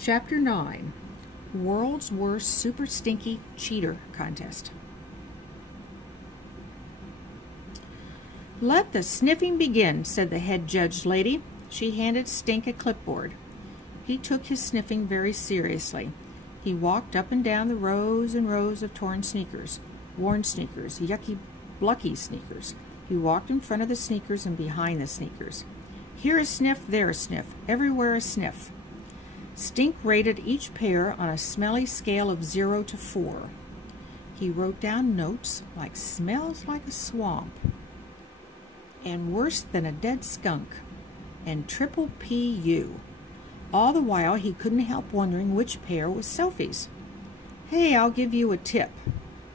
Chapter 9, World's Worst Super Stinky Cheater Contest. "Let the sniffing begin," said the head judge lady. She handed Stink a clipboard. He took his sniffing very seriously. He walked up and down the rows and rows of torn sneakers, worn sneakers, yucky, blucky sneakers. He walked in front of the sneakers and behind the sneakers. Here a sniff, there a sniff, everywhere a sniff. Stink rated each pair on a smelly scale of 0 to 4. He wrote down notes like "smells like a swamp," and "worse than a dead skunk," and "triple PU." All the while he couldn't help wondering which pair was Sophie's. "Hey, I'll give you a tip."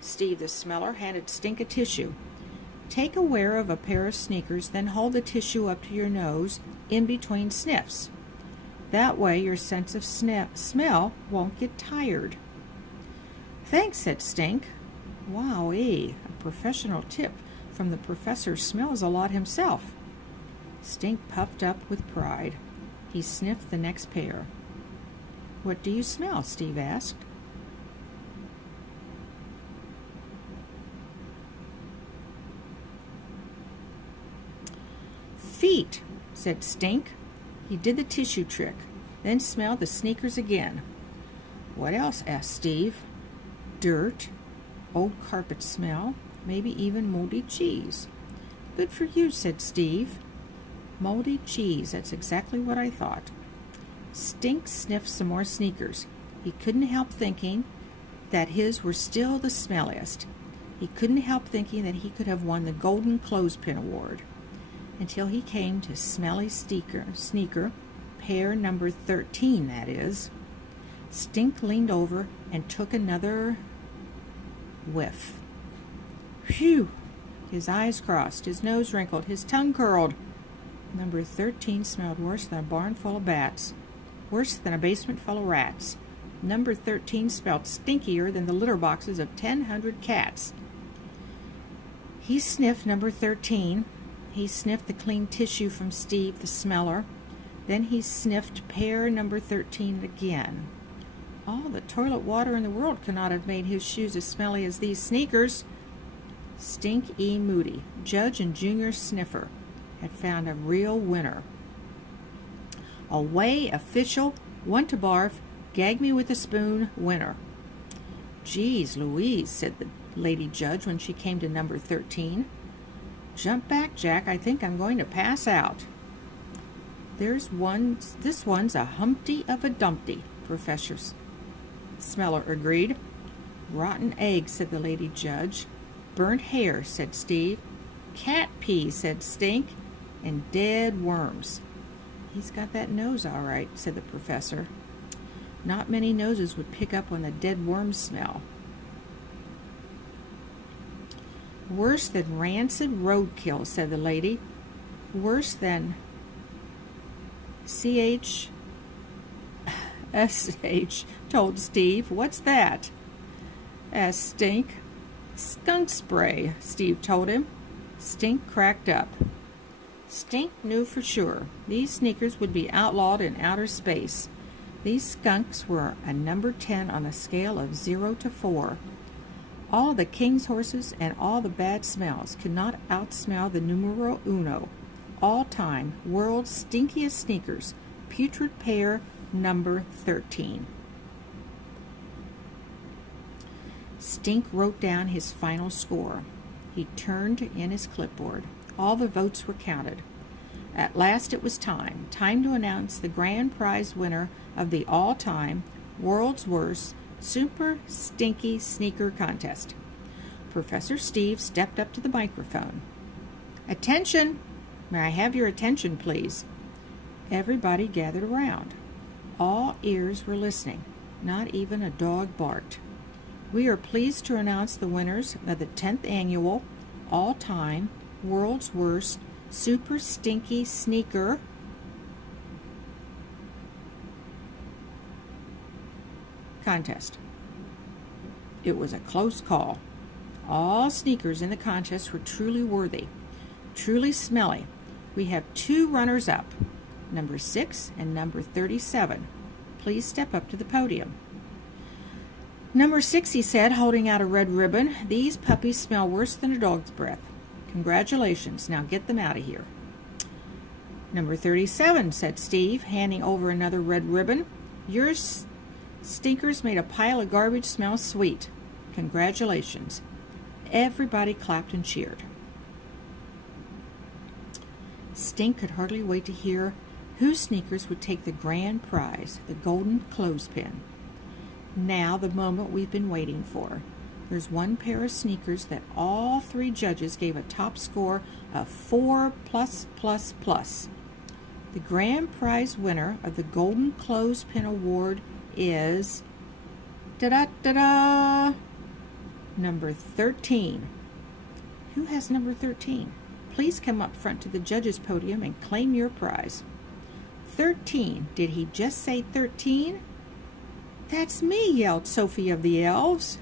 Steve the smeller handed Stink a tissue. "Take a wear of a pair of sneakers, then hold the tissue up to your nose in between sniffs. That way your sense of smell won't get tired." "Thanks," said Stink. Wowee, a professional tip from the professor smells a lot himself. Stink puffed up with pride. He sniffed the next pair. "What do you smell?" Steve asked. "Feet," said Stink. He did the tissue trick, then smelled the sneakers again. "What else?" asked Steve. "Dirt, old carpet smell, maybe even moldy cheese." "Good for you," said Steve. Moldy cheese, that's exactly what I thought. Stink sniffed some more sneakers. He couldn't help thinking that his were still the smelliest. He couldn't help thinking that he could have won the Golden Clothespin Award. Until he came to smelly sneaker, pair number 13, that is. Stink leaned over and took another whiff. Phew! His eyes crossed, his nose wrinkled, his tongue curled. Number 13 smelled worse than a barn full of bats, worse than a basement full of rats. Number 13 smelled stinkier than the litter boxes of 1,000 cats. He sniffed number 13. He sniffed the clean tissue from Steve the smeller. Then he sniffed pair number 13 again. All the toilet water in the world could not have made his shoes as smelly as these sneakers. Stink E. Moody, judge and junior sniffer, had found a real winner. Away official, one to barf, gag me with a spoon, winner. "Geez Louise," said the lady judge when she came to number 13. "Jump back, Jack. I think I'm going to pass out." This one's a humpty of a dumpty," Professor Smeller agreed. "Rotten egg," said the lady judge. "Burnt hair," said Steve. "Cat pee," said Stink. "And dead worms." "He's got that nose all right," said the professor. Not many noses would pick up on the dead worm smell. "Worse than rancid roadkill," said the lady. "Worse than CHSH, told Steve. "What's that?" asked Stink. "Skunk spray," Steve told him. Stink cracked up. Stink knew for sure these sneakers would be outlawed in outer space. These skunks were a number 10 on a scale of 0 to 4. All the king's horses and all the bad smells could not outsmell the numero uno, all-time, world's stinkiest sneakers, putrid pair number 13. Stink wrote down his final score. He turned in his clipboard. All the votes were counted. At last it was time to announce the grand prize winner of the all-time, world's worst, Super Stinky Sneaker Contest. Professor Steve stepped up to the microphone. "Attention! May I have your attention, please?" Everybody gathered around. All ears were listening. Not even a dog barked. "We are pleased to announce the winners of the 10th annual, all-time, world's worst, Super Stinky Sneaker Contest." It was a close call. All sneakers in the contest were truly worthy, truly smelly. We have 2 runners-up, number 6 and number 37. please step up to the podium. Number 6, he said, holding out a red ribbon. These puppies smell worse than a dog's breath. Congratulations. Now get them out of here. Number 37, said Steve, handing over another red ribbon. Your stinkers made a pile of garbage smell sweet. Congratulations. Everybody clapped and cheered. Stink could hardly wait to hear whose sneakers would take the grand prize, the golden clothespin. Now the moment we've been waiting for. There's one pair of sneakers that all 3 judges gave a top score of 4+++. The grand prize winner of the Golden Clothespin Award is da-da-da-da, number 13. Who has number 13? Please come up front to the judges' podium and claim your prize. 13. Did he just say 13? That's me, yelled Sophie of the Elves.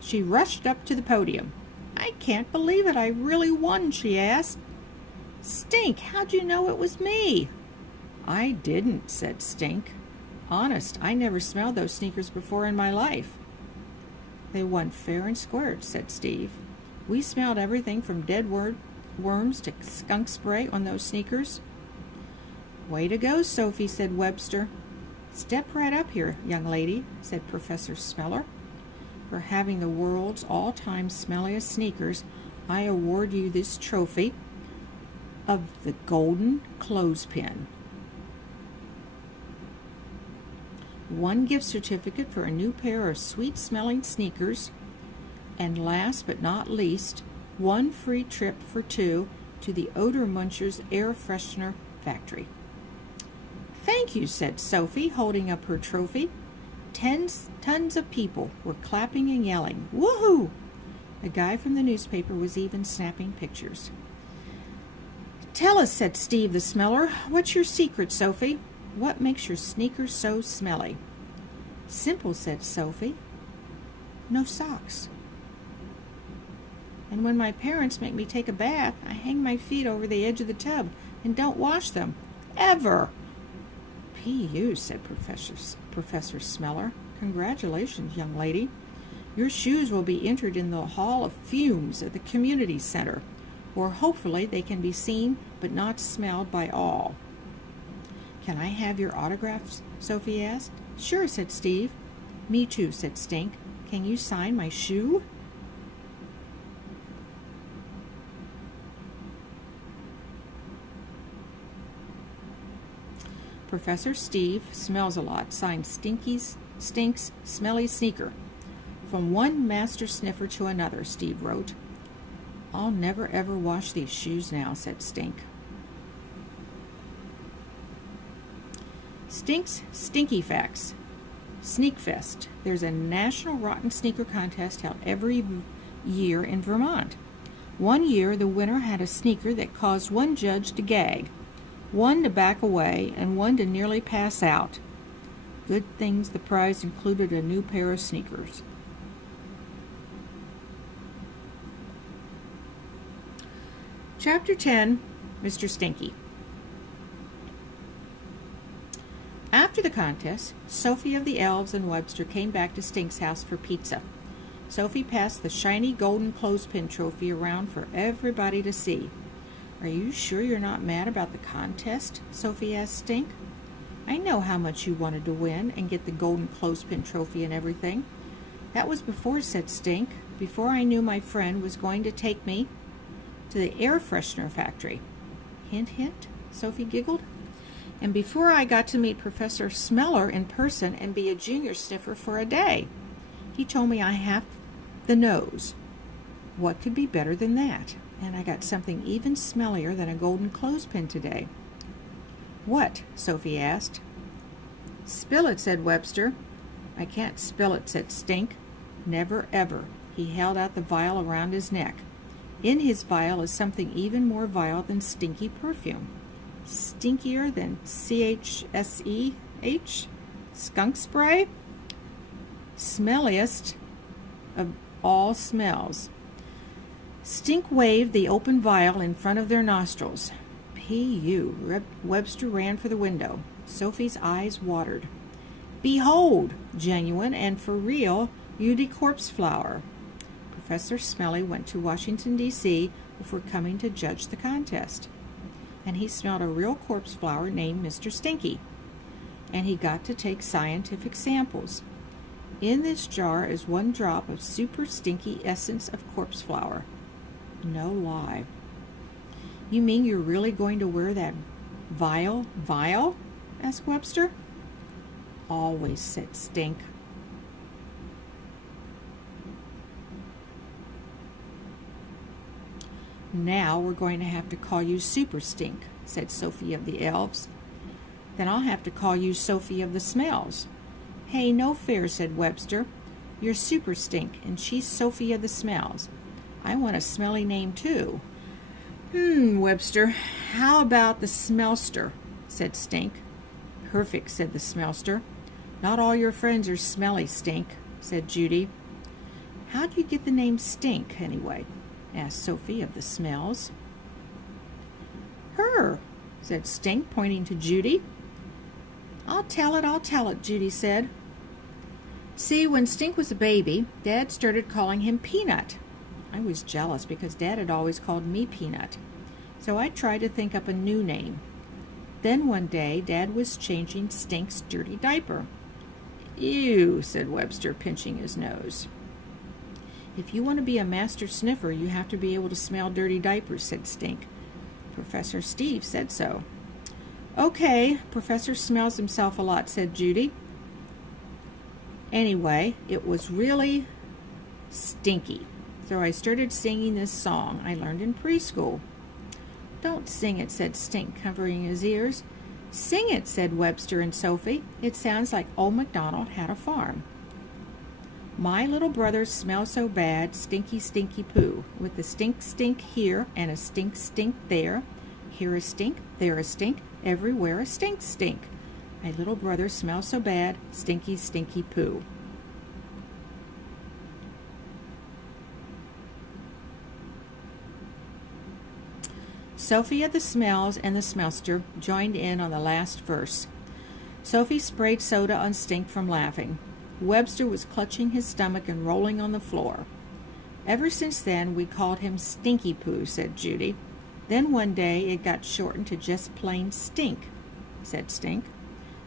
She rushed up to the podium. I can't believe it. I really won, she asked. Stink, how'd you know it was me? I didn't, said Stink. Honest, I never smelled those sneakers before in my life. They won fair and square, said Steve. We smelled everything from dead worms to skunk spray on those sneakers. Way to go, Sophie, said Webster. Step right up here, young lady, said Professor Smeller. For having the world's all-time smelliest sneakers, I award you this trophy of the Golden Clothespin. 1 gift certificate for a new pair of sweet-smelling sneakers, and last but not least, 1 free trip for 2 to the Odor Muncher's Air Freshener Factory. Thank you, said Sophie, holding up her trophy. Tons of people were clapping and yelling, woohoo! The guy from the newspaper was even snapping pictures. Tell us, said Steve the Smeller, what's your secret, Sophie? What makes your sneakers so smelly? Simple, said Sophie. No socks. And when my parents make me take a bath, I hang my feet over the edge of the tub and don't wash them. Ever! P.U., said Professor Smeller. Congratulations, young lady. Your shoes will be entered in the Hall of Fumes at the Community Center, where hopefully they can be seen but not smelled by all. Can I have your autographs? Sophie asked. Sure, said Steve. Me too, said Stink. Can you sign my shoe? Professor Steve Smells a Lot signed Stink's smelly sneaker. From one master sniffer to another, Steve wrote. I'll never ever wash these shoes now, said Stink. Stink's Stinky Facts. Sneak Fest. There's a national rotten sneaker contest held every year in Vermont. One year, the winner had a sneaker that caused one judge to gag, one to back away, and one to nearly pass out. Good things the prize included a new pair of sneakers. Chapter 10, Mr. Stinky. After the contest, Sophie of the Elves and Webster came back to Stink's house for pizza. Sophie passed the shiny golden clothespin trophy around for everybody to see. Are you sure you're not mad about the contest? Sophie asked Stink. I know how much you wanted to win and get the golden clothespin trophy and everything. That was before, said Stink, before I knew my friend was going to take me to the air freshener factory. Hint, hint, Sophie giggled. And before I got to meet Professor Smeller in person and be a junior sniffer for a day. He told me I have the nose. What could be better than that? And I got something even smellier than a golden clothespin today. What? Sophie asked. Spill it, said Webster. I can't spill it, said Stink. Never ever. He held out the vial around his neck. In his vial is something even more vile than stinky perfume. Stinkier than CHSEH? Skunk spray? Smelliest of all smells. Stink waved the open vial in front of their nostrils. P.U. Webster ran for the window. Sophie's eyes watered. Behold, genuine and for real Beauty corpse flower. Professor Smelly went to Washington, D.C. before coming to judge the contest. And he smelled a real corpse flower named Mr. Stinky. And he got to take scientific samples. In this jar is 1 drop of Super-Stinky essence of corpse flower. No lie. You mean you're really going to wear that vial? Vial? Asked Webster. Always, said Stink. Now we're going to have to call you Super Stink, said Sophie of the Elves. Then I'll have to call you Sophie of the Smells. Hey, no fair, said Webster. You're Super Stink, and she's Sophie of the Smells. I want a smelly name, too. Webster, how about the Smelster, said Stink. Perfect, said the Smelster. Not all your friends are smelly, Stink, said Judy. How'd you get the name Stink, anyway? Asked Sophie of the Smells. Her, said Stink, pointing to Judy. I'll tell it, Judy said. See, when Stink was a baby, Dad started calling him Peanut. I was jealous because Dad had always called me Peanut. So I tried to think up a new name. Then one day, Dad was changing Stink's dirty diaper. Ew, said Webster, pinching his nose. If you want to be a master sniffer, you have to be able to smell dirty diapers, said Stink. Professor Steve said so. Okay, Professor smells himself a lot, said Judy. Anyway, it was really stinky. So I started singing this song I learned in preschool. Don't sing it, said Stink, covering his ears. Sing it, said Webster and Sophie. It sounds like Old MacDonald had a farm. My little brothers smell so bad, stinky, stinky poo, with a stink, stink here and a stink, stink there. Here a stink, there a stink, everywhere a stink, stink. My little brothers smell so bad, stinky, stinky poo. Sophie of the Smells and the Smelster joined in on the last verse. Sophie sprayed soda on Stink from laughing. Webster was clutching his stomach and rolling on the floor. Ever since then, we called him Stinky Poo, said Judy. Then one day it got shortened to just plain Stink, said Stink.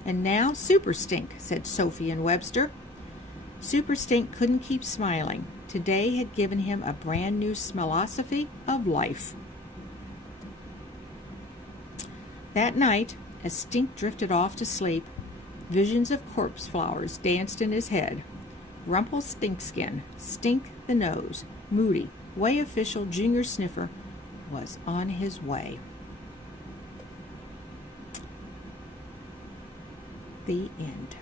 And now Super Stink, said Sophie and Webster. Super Stink couldn't keep smiling. Today had given him a brand new smellosophy of life. That night, as Stink drifted off to sleep, visions of corpse flowers danced in his head. Rumpelstiltskin, Stink the Nose, Moody, way official junior sniffer, was on his way. The end.